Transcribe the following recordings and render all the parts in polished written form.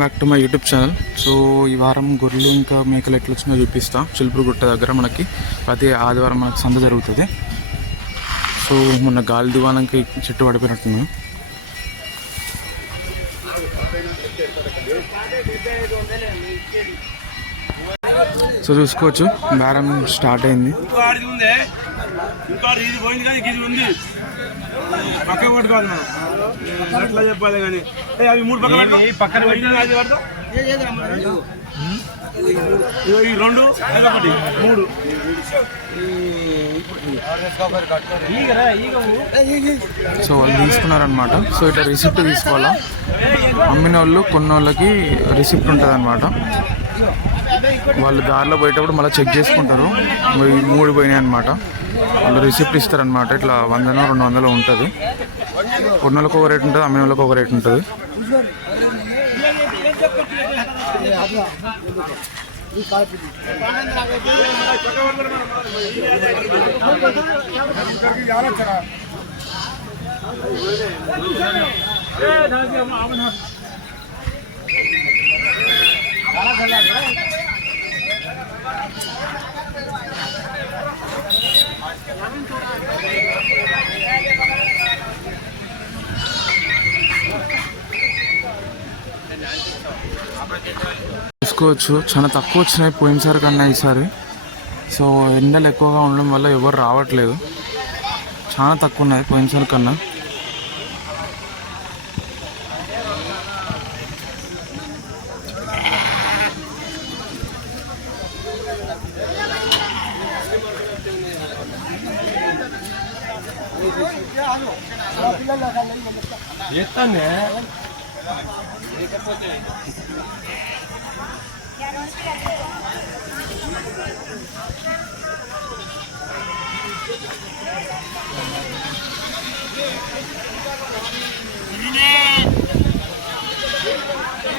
Back to my YouTube channel. So ఈ వారం గొర్రెలు ఇంకా మేకలు ఎట్లా వచ్చినా చూపిస్తా. చిలుపురు గుట్ట దగ్గర మనకి ప్రతి ఆదివారం మనకి సంత జరుగుతుంది. సో మొన్న గాలి దివానంకి చెట్టు పడిపోయినట్టున్నాను. సో చూసుకోవచ్చు బేరం స్టార్ట్ అయింది. పక్క పట్టుకోవాలి మనం ఎట్లా చెప్పాలి కానీ అవి మూడు పక్కన రెండు ఒకటి మూడు సో వాళ్ళు తీసుకున్నారనమాట. సో ఇట్లా రిసిప్ట్ తీసుకోవాలా. అమ్మిన వాళ్ళు కొన్న వాళ్ళకి రిసిప్ట్ ఉంటుంది అనమాట. వాళ్ళు దారిలో పోయేటప్పుడు మళ్ళీ చెక్ చేసుకుంటారు. మూడు పోయినాయి అనమాట. వాళ్ళు రిసిప్ట్ ఇస్తారనమాట. ఇట్లా 100-200 ఉంటుంది. కొన్న వాళ్ళకి ఒక రేట్ ఉంటుంది, అమ్మిన వాళ్ళకి ఒక రేట్ ఉంటుంది. చూసుకోవచ్చు చాలా తక్కువ వచ్చినాయి పోయినసారి కన్నా ఈసారి. సో ఎండలు ఎక్కువగా ఉండడం వల్ల ఎవరు రావట్లేదు. చాలా తక్కువ ఉన్నాయి పోయినసారి కన్నా.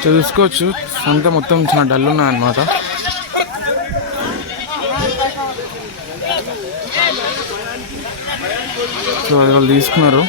చూసుకోవచ్చు అంతా మొత్తం చాలా డల్ ఉన్నాయన్నమాట. సో అది వాళ్ళు తీసుకున్నారు.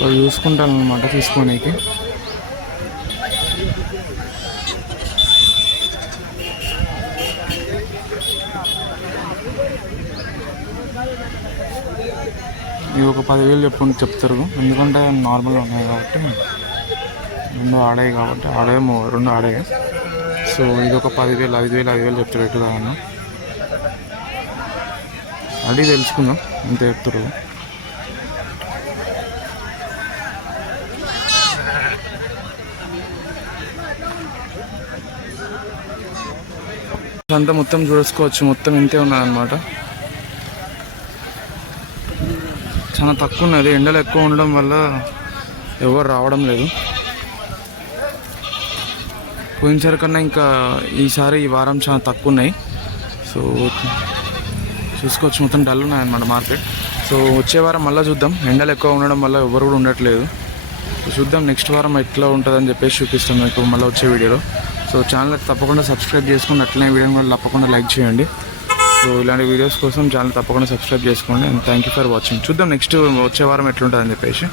వాళ్ళు చూసుకుంటాను అనమాట తీసుకోనికి. ఇవి ఒక 10,000 చెప్తారు. ఎందుకంటే నార్మల్గా ఉన్నాయి కాబట్టి, రెండు ఆడాయి కాబట్టి రెండు ఆడాయి. సో ఇది ఒక 10,000, 5,000 చెప్తారు. ఎటు కాదన్నా అడిగి తెలుసుకుందాం ఎంత చెప్తారు. అంతా మొత్తం చూసుకోవచ్చు. మొత్తం ఇంతే ఉన్నదన్నమాట. చాలా తక్కువ ఉన్నది. ఎండలు ఎక్కువ ఉండడం వల్ల ఎవరు రావడం లేదు. పోయినసారి కన్నా ఇంకా ఈసారి ఈ వారం చాలా తక్కువ ఉన్నాయి. సో చూసుకోవచ్చు మొత్తం డల్ ఉన్నాయన్నమాట మార్కెట్. సో వచ్చే వారం మళ్ళీ చూద్దాం. ఎండలు ఎక్కువ ఉండడం వల్ల ఎవరు కూడా ఉండట్లేదు. సో చూద్దాం నెక్స్ట్ వారం ఎట్లా ఉంటుందని చెప్పేసి చూపిస్తాం మీకు మళ్ళీ వచ్చే వీడియోలో. సో ఛానల్ తప్పకుండా సబ్స్క్రైబ్ చేసుకుని అట్లనే వీడియోని కూడా తప్పకుండా లైక్ చేయండి. సో ఇలాంటి వీడియోస్ కోసం ఛానల్ తప్పకుండా సబ్స్క్రైబ్ చేసుకోండి. And thank you for watching. చూద్దాం నెక్స్ట్ వచ్చే వారం ఎట్లుంటుందని చెప్పేసి.